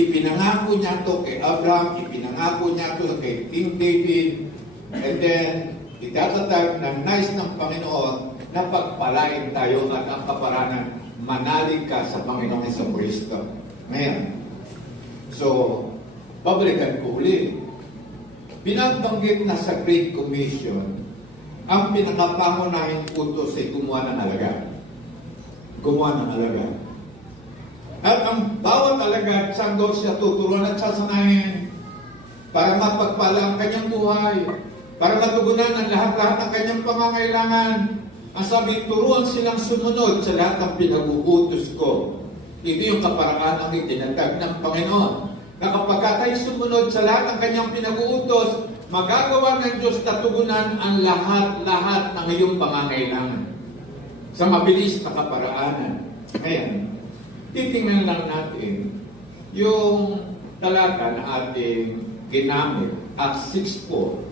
Ipinangako niya to kay Abraham, ipinangako niya to kay King David, and then itatatag na nais ng Panginoon na pagpalain tayo at ang kaparanan, manalig ka sa Panginoong Jesucristo. Ngayon, so, babalikan ko uli. Binabanggit na sa Great Commission, ang pinakapangunahing utos ay gumawa ng alagad. Gumawa ng alagad. At ang bawat alagad, saan daw siya tuturuan at sasanayin para mapagpala ang kanyang buhay, para matugunan ang lahat-lahat ng kanyang pangangailangan. Ang sabi, turuan silang sumunod sa lahat ng pinag-uutos ko. Ito yung kaparaan ang itinatag ng Panginoon. Na kapag tayo sumunod sa lahat ng kanyang pinag-uutos, magagawa ng Diyos na tugunan ang lahat-lahat ng iyong pangangailangan sa mabilis na kaparaanan. Ngayon, titingnan lang natin yung talata na ating ginamit at 6:4.